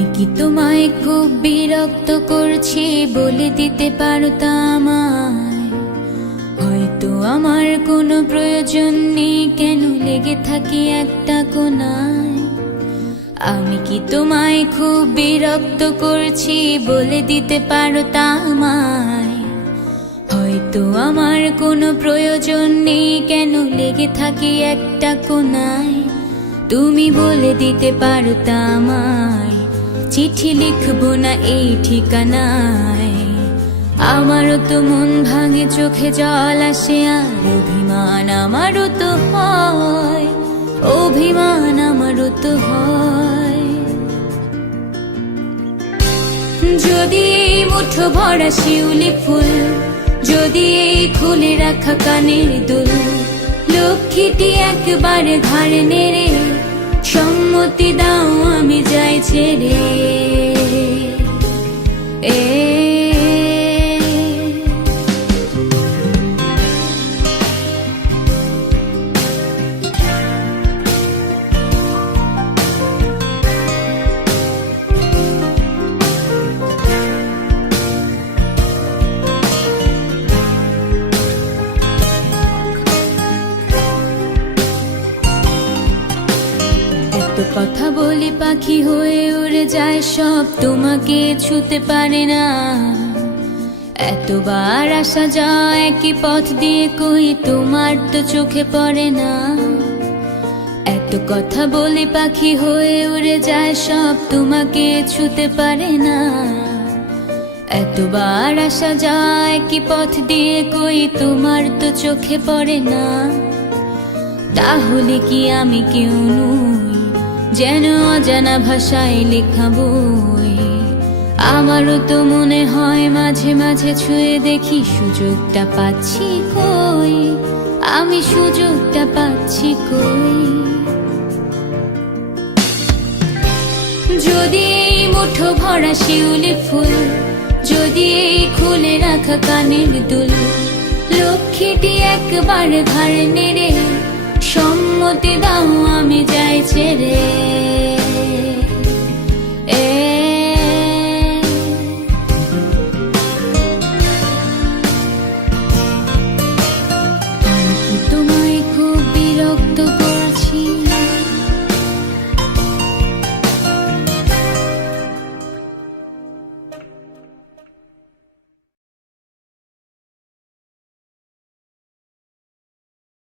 আমি কি তোমায় খুব বিরক্ত করছি বলে দিতে পারতা আমায়? হয়তো আমার কোনো প্রয়োজন নেই, কেন লেগে থাকি একটা কোনায়। আমি কি তোমায় খুব বিরক্ত করছি বলে দিতে পারতা আমায়? হয়তো আমার কোনো প্রয়োজন নেই, কেন লেগে থাকি একটা কোনায়। তুমি বলে দিতে পারতা আমায়, চিঠি লিখবো না এই ঠিকানায়। আমারও তো মন ভাঙে, চোখে জল আসে, আর অভিমান আমারও তো হয়, অভিমান আমারও তো হয়। যদি এই মুঠো ভরা শিউলি ফুল, যদি এই খুলে রাখা কানের দুল, লক্ষ্মীটি একবারে ঘাড়ে নেড়ে সম্মতি দাও আমি যাই ছেড়ে। কথা বলি পাখি হয়ে উড়ে যায় সব, তোমাকে ছুতে পারে না। এতবার আসা যায় একই পথ দিয়ে, কই তোমার তো চোখে পড়ে না। এত কথা বলি পাখি হয়ে উড়ে যায় সব, তোমাকে ছুতে পারে না। এতবার আসা যায় একই পথ দিয়ে, কই তোমার তো চোখে পড়ে না। তাহলে কি আমি কেউ নই, যেন অজানা ভাষায় লেখা বই? আমারও তো মনে হয় মাঝে মাঝে ছুঁয়ে দেখি, সুযোগটা পাচ্ছি কই, আমি সুযোগটা পাচ্ছি কই। যদি এই মুঠো ভরা শিউলি ফুল, যদি এই খুলে রাখা কানের দুল, লক্ষ্মীটি একবার ঘাড় নেড়ে সম্মতি দাও আমি যাই ছেড়ে।